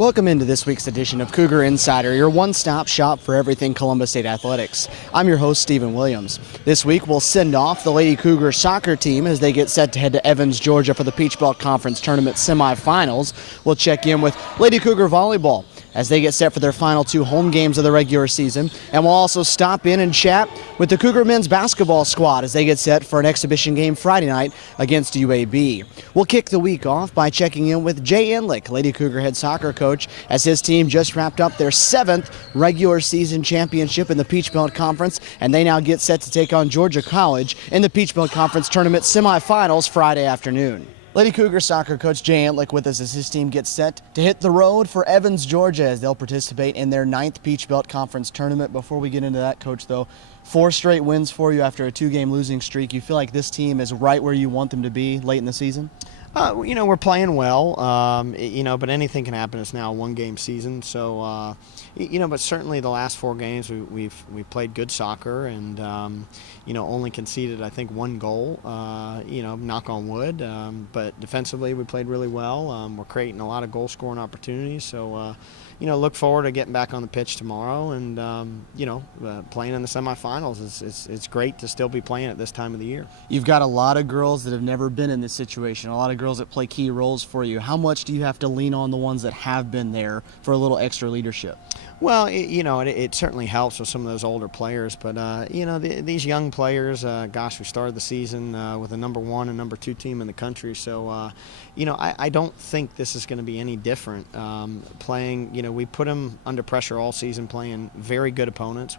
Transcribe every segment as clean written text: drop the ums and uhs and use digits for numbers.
Welcome into this week's edition of Cougar Insider, your one-stop shop for everything Columbus State athletics. I'm your host, Stephen Williams. This week, we'll send off the Lady Cougar soccer team as they get set to head to Evans, Georgia for the Peach Belt Conference Tournament semifinals. We'll check in with Lady Cougar Volleyball as they get set for their final two home games of the regular season. And we'll also stop in and chat with the Cougar men's basketball squad as they get set for an exhibition game Friday night against UAB. We'll kick the week off by checking in with Jay Enlick, Lady Cougar head soccer coach, as his team just wrapped up their 7th regular season championship in the Peach Belt Conference, and they now get set to take on Georgia College in the Peach Belt Conference Tournament semifinals Friday afternoon. Lady Cougar soccer coach Jay Enlick with us as his team gets set to hit the road for Evans, Georgia, as they'll participate in their 9th Peach Belt Conference Tournament. Before we get into that, Coach, though, 4 straight wins for you after a 2-game losing streak. You feel like this team is right where you want them to be late in the season? We're playing well, but anything can happen. It's now a 1-game season, so, but certainly the last 4 games we've played good soccer and, only conceded, I think, 1 goal, knock on wood, but defensively we played really well. We're creating a lot of goal-scoring opportunities, so, look forward to getting back on the pitch tomorrow and, playing in the semifinals. It's great to still be playing at this time of the year. You've got a lot of girls that have never been in this situation, a lot of girls that play key roles for you. How much do you have to lean on the ones that have been there for a little extra leadership? Well, it certainly helps with some of those older players, but, these young players, we started the season with a number 1 and number 2 team in the country, so, I don't think this is going to be any different. We put them under pressure all season playing very good opponents.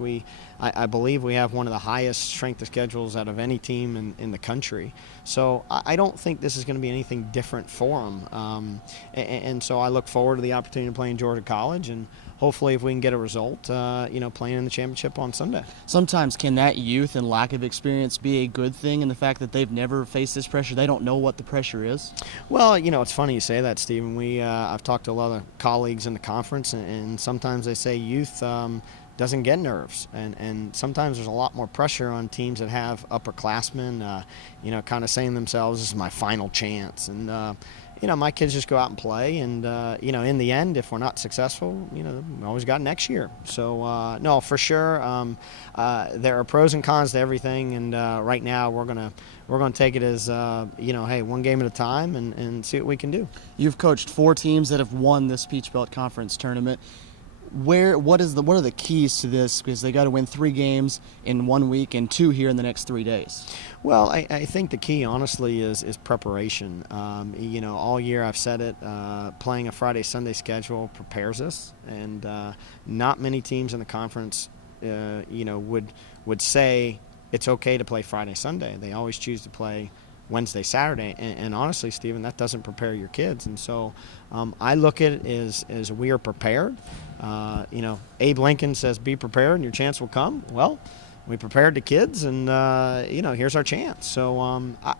I believe we have one of the highest strength of schedules out of any team in the country, so I don't think this is going to be anything different for them, and so I look forward to the opportunity to play in Georgia College, and hopefully if we can get a result, playing in the championship on Sunday. Sometimes can that youth and lack of experience be a good thing in the fact that they've never faced this pressure? They don't know what the pressure is? Well, it's funny you say that, Stephen. I've talked to a lot of colleagues in the conference, and sometimes they say youth doesn't get nerves, and sometimes there's a lot more pressure on teams that have upperclassmen, kind of saying to themselves, this is my final chance, and my kids just go out and play, and in the end, if we're not successful, we always got next year. So no, for sure, there are pros and cons to everything, and right now we're gonna take it as hey, 1 game at a time, and see what we can do. You've coached 4 teams that have won this Peach Belt Conference tournament. What are the keys to this? Because they got to win 3 games in 1 week and 2 here in the next 3 days. Well, I think the key, honestly, is preparation. All year I've said it, playing a Friday-Sunday schedule prepares us, and not many teams in the conference, would say it's okay to play Friday-Sunday. They always choose to play Wednesday, Saturday, and honestly, Stephen, that doesn't prepare your kids. And so I look at it as we are prepared. Abe Lincoln says, be prepared and your chance will come. Well, we prepared the kids, and, here's our chance. So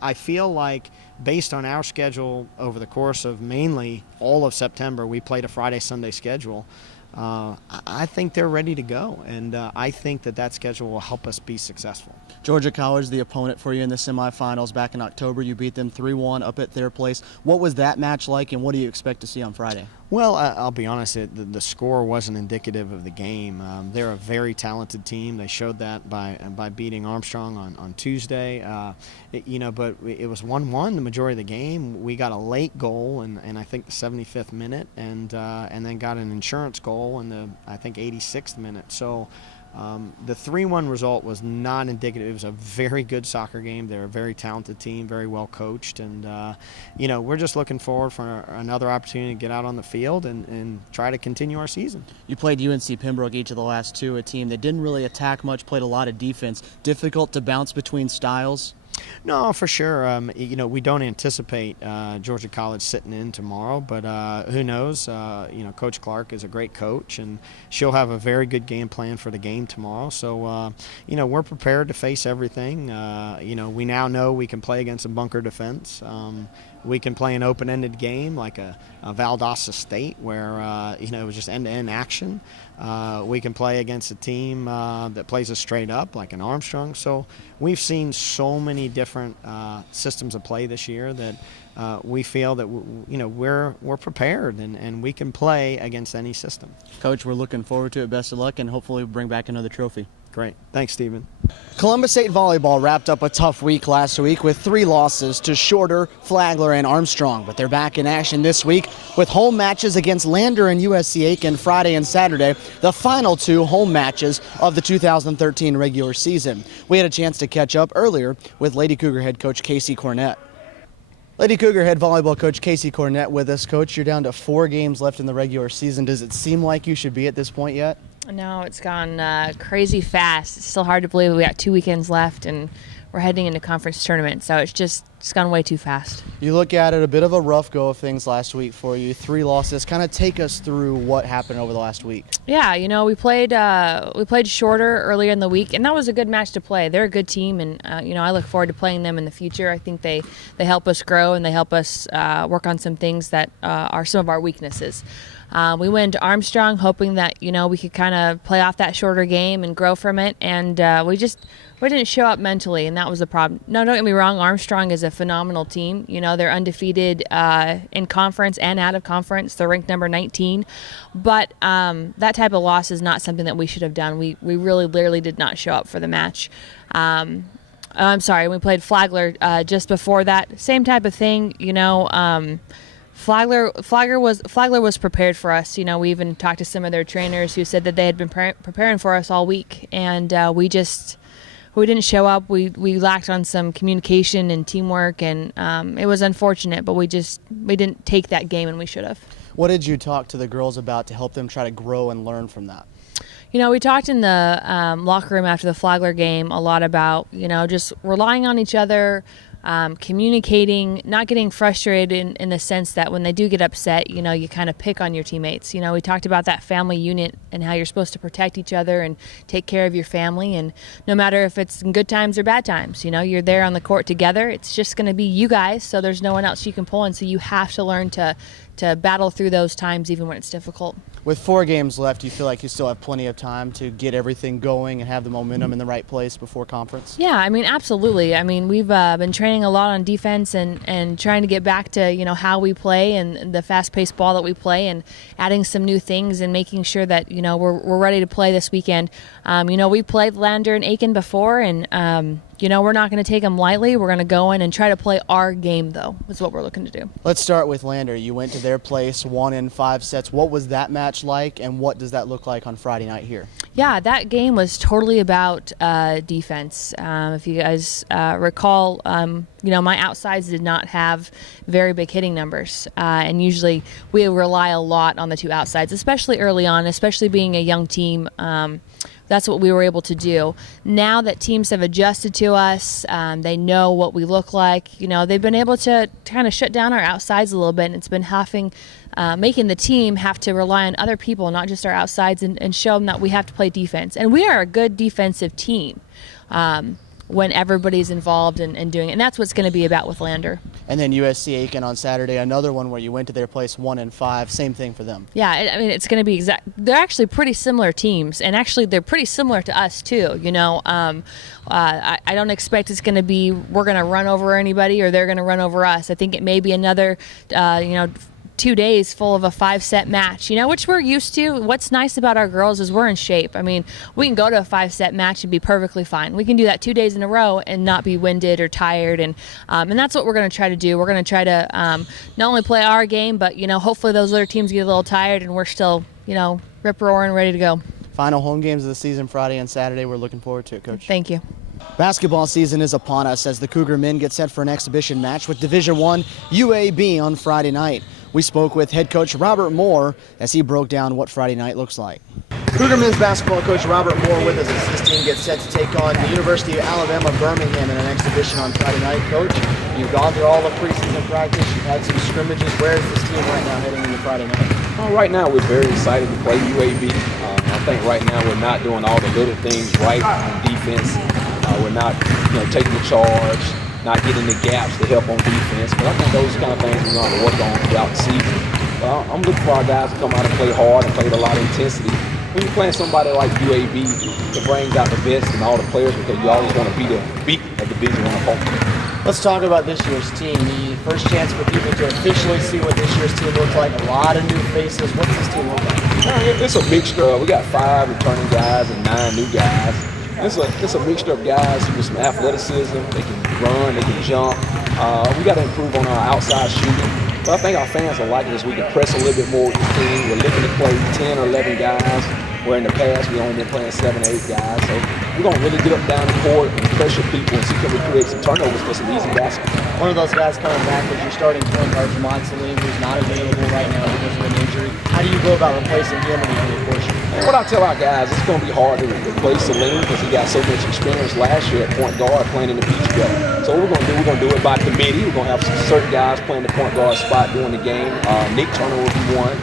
I feel like based on our schedule over the course of mainly all of September, we played a Friday-Sunday schedule. I think they're ready to go, and I think that schedule will help us be successful. Georgia College, the opponent for you in the semifinals back in October. You beat them 3-1 up at their place. What was that match like, and what do you expect to see on Friday? Well, I'll be honest, the score wasn't indicative of the game. They're a very talented team. They showed that by beating Armstrong on Tuesday. But it was 1-1 the majority of the game. We got a late goal in I think the 75th minute, and then got an insurance goal in the, I think, 86th minute. So the 3-1 result was not indicative. It was a very good soccer game. They're a very talented team, very well coached, and we're just looking forward for another opportunity to get out on the field and try to continue our season. You played UNC Pembroke each of the last 2, a team that didn't really attack much, played a lot of defense. Difficult to bounce between styles? No, for sure. We don't anticipate Georgia College sitting in tomorrow, but who knows? Coach Clark is a great coach, and she'll have a very good game plan for the game tomorrow. So, we're prepared to face everything. We now know we can play against a bunker defense. We can play an open-ended game like a Valdosta State where, it was just end-to-end action. We can play against a team that plays us straight up, like an Armstrong. So we've seen so many different systems of play this year that we feel that we're prepared and we can play against any system. Coach, we're looking forward to it. Best of luck, and hopefully we'll bring back another trophy. Great. Thanks, Stephen. Columbus State Volleyball wrapped up a tough week last week with 3 losses to Shorter, Flagler, and Armstrong. But they're back in action this week with home matches against Lander and USC Aiken Friday and Saturday, the final 2 home matches of the 2013 regular season. We had a chance to catch up earlier with Lady Cougar head coach Casey Cornett. Lady Cougar head volleyball coach Casey Cornett with us. Coach, you're down to 4 games left in the regular season. Does it seem like you should be at this point yet? No, it's gone crazy fast. It's still hard to believe we got 2 weekends left and we're heading into conference tournament, so it's gone way too fast. You look at it, a bit of a rough go of things last week for you. 3 losses. Kind of take us through what happened over the last week. Yeah, we played Shorter earlier in the week, and that was a good match to play. They're a good team, and I look forward to playing them in the future. I think they help us grow and they help us work on some things that are some of our weaknesses. We went to Armstrong hoping that, we could kind of play off that Shorter game and grow from it, and we didn't show up mentally, and that was the problem. No, don't get me wrong, Armstrong is a phenomenal team. They're undefeated in conference and out of conference. They're ranked number 19, but that type of loss is not something that we should have done. We really literally did not show up for the match. I'm sorry, we played Flagler just before that. Same type of thing, Flagler was prepared for us. We even talked to some of their trainers who said that they had been preparing for us all week, and we didn't show up. We lacked on some communication and teamwork, and it was unfortunate, but we didn't take that game, and we should have. What did you talk to the girls about to help them try to grow and learn from that? We talked in the locker room after the Flagler game a lot about, just relying on each other, communicating, not getting frustrated in the sense that when they do get upset, you kind of pick on your teammates. We talked about that family unit and how you're supposed to protect each other and take care of your family. And no matter if it's in good times or bad times, you're there on the court together. It's just going to be you guys, so there's no one else you can pull in. So you have to learn to battle through those times even when it's difficult. With 4 games left, do you feel like you still have plenty of time to get everything going and have the momentum in the right place before conference? Yeah, absolutely. We've been training a lot on defense and trying to get back to, how we play and the fast-paced ball that we play, and adding some new things and making sure that, we're ready to play this weekend. We played Lander and Aiken before, and we're not going to take them lightly. We're going to go in and try to play our game, though, is what we're looking to do. Let's start with Lander. You went to their place, won in 5 sets. What was that match like, and what does that look like on Friday night here? Yeah, that game was totally about defense. If you guys recall, my outsides did not have very big hitting numbers, and usually we rely a lot on the 2 outsides, especially early on, especially being a young team. That's what we were able to do. Now that teams have adjusted to us, they know what we look like. They've been able to kind of shut down our outsides a little bit, and it's been making the team have to rely on other people, not just our outsides, and show them that we have to play defense. And we are a good defensive team when everybody's involved and doing it. And that's what's going to be about with Lander. And then USC Aiken on Saturday, another one where you went to their place, 1 in 5. Same thing for them. Yeah, it's going to be exact. They're actually pretty similar teams, and actually they're pretty similar to us too. I don't expect it's going to be we're going to run over anybody or they're going to run over us. I think it may be another 2 days full of a 5-set match, which we're used to. What's nice about our girls is we're in shape. We can go to a 5-set match and be perfectly fine. We can do that 2 days in a row and not be winded or tired, and that's what we're going to try to do. We're going to try to not only play our game, but hopefully those other teams get a little tired and we're still rip-roaring, ready to go. Final home games of the season, Friday and Saturday. We're looking forward to it, Coach. Thank you. Basketball season is upon us as the Cougar men get set for an exhibition match with Division I UAB on Friday night. We spoke with head coach Robert Moore as he broke down what Friday night looks like. Cougar men's basketball coach Robert Moore with us as this team gets set to take on the University of Alabama Birmingham in an exhibition on Friday night. Coach, you've gone through all the preseason practice, you've had some scrimmages. Where is this team right now heading into Friday night? Right now we're very excited to play UAB. I think right now we're not doing all the little things right on defense. We're not taking the charge, not getting the gaps to help on defense. But I think those kind of things we're going to work on throughout the season. I'm looking for our guys to come out and play hard and play with a lot of intensity. when you're playing somebody like UAB, it brings out the best in all the players because you always want to beat a Division I opponent. Let's talk about this year's team. The first chance for people to officially see what this year's team looks like. A lot of new faces. What's this team look like? It's a mixture. We got 5 returning guys and 9 new guys. It's a mixture of guys with some athleticism. They can run, they can jump. We got to improve on our outside shooting. But I think our fans are liking us. We can press a little bit more with the team. We're looking to play 10 or 11 guys, where in the past we only been playing 7 or 8 guys. So we're going to really get up down the court and pressure people and see if we create some turnovers for some easy basketball. One of those guys coming back is your starting point guard, Salim, who's not available right now because of an injury. How do you go about replacing him when he's in portion? And what I tell our guys, it's going to be hard to replace Salim because he got so much experience last year at point guard playing in the Peach Belt. So what we're going to do it by committee. We're going to have some certain guys playing the point guard spot during the game. Nick Turner will be one,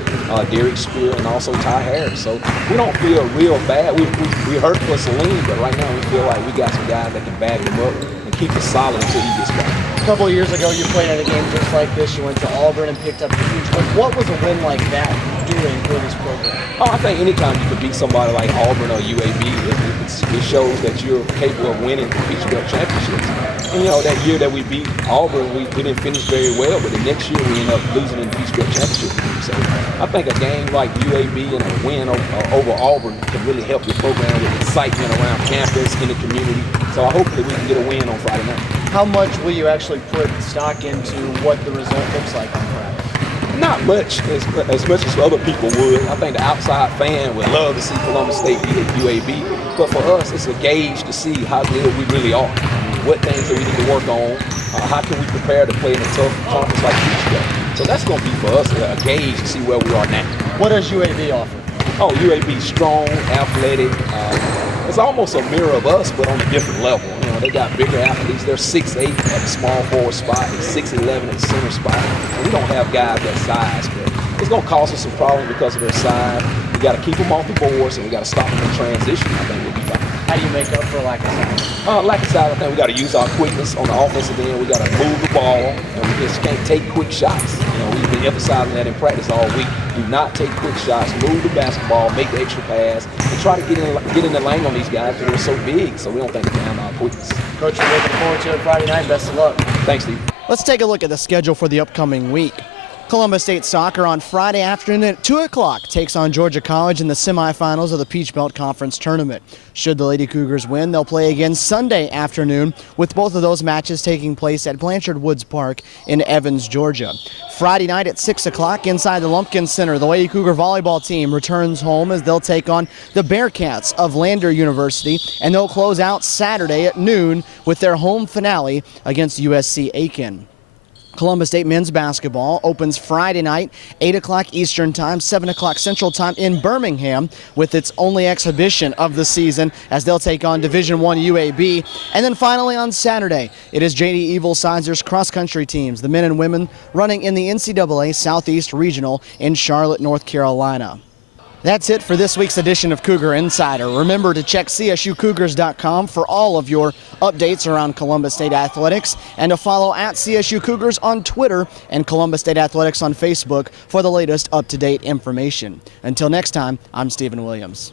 Derek Spear, and also Ty Harris. So we don't feel real bad. We hurt for Salim, but right now we feel like we got some guys that can back him up and keep us solid until he gets back. A couple of years ago, you played at a game just like this. You went to Auburn and picked up a huge win. What was a win like that doing for this program? Oh, I think anytime you can beat somebody like Auburn or UAB, it shows that you're capable of winning the Peach Belt championships. And that year that we beat Auburn, we didn't finish very well, but the next year we ended up losing in the Peach Belt championship game. So I think a game like UAB and a win over Auburn can really help your program with excitement around campus, in the community. So hopefully we can get a win on Friday night. How much will you actually put stock into what the result looks like on Friday? Not much, as much as other people would. I think the outside fan would love to see Columbus State beat UAB. But for us, it's a gauge to see how good we really are. What things do we need to work on? How can we prepare to play in a tough conference like Peach Belt? So that's going to be for us a gauge to see where we are now. What does UAB offer? Oh, UAB strong, athletic. It's almost a mirror of us, but on a different level. They got bigger athletes. They're 6'8" at the small forward spot and 6'11" at the center spot. And we don't have guys that size, but it's going to cause us some problems because of their size. We got to keep them off the boards, and we got to stop them in transition. I think we'll be fine. How do you make up for lack of size? Lack of size, I think we got to use our quickness on the offensive end. We got to move the ball, and we just can't take quick shots. We've been emphasizing that in practice all week. Do not take quick shots. Move the basketball, make the extra pass, and try to get in the lane on these guys because they're so big, so we don't think they can handle our quickness. Coach, we're looking forward to it Friday night. Best of luck. Thanks, Steve. Let's take a look at the schedule for the upcoming week. Columbus State Soccer on Friday afternoon at 2 o'clock takes on Georgia College in the semifinals of the Peach Belt Conference Tournament. Should the Lady Cougars win, they'll play again Sunday afternoon, with both of those matches taking place at Blanchard Woods Park in Evans, Georgia. Friday night at 6 o'clock inside the Lumpkin Center, the Lady Cougar volleyball team returns home as they'll take on the Bearcats of Lander University, and they'll close out Saturday at noon with their home finale against USC Aiken. Columbus State men's basketball opens Friday night, 8 o'clock Eastern Time, 7 o'clock Central Time in Birmingham with its only exhibition of the season as they'll take on Division I UAB. And then finally on Saturday, it is J.D. Evil Sizer's cross-country teams, the men and women, running in the NCAA Southeast Regional in Charlotte, North Carolina. That's it for this week's edition of Cougar Insider. Remember to check CSUCougars.com for all of your updates around Columbus State Athletics and to follow at CSU Cougars on Twitter and Columbus State Athletics on Facebook for the latest up-to-date information. Until next time, I'm Stephen Williams.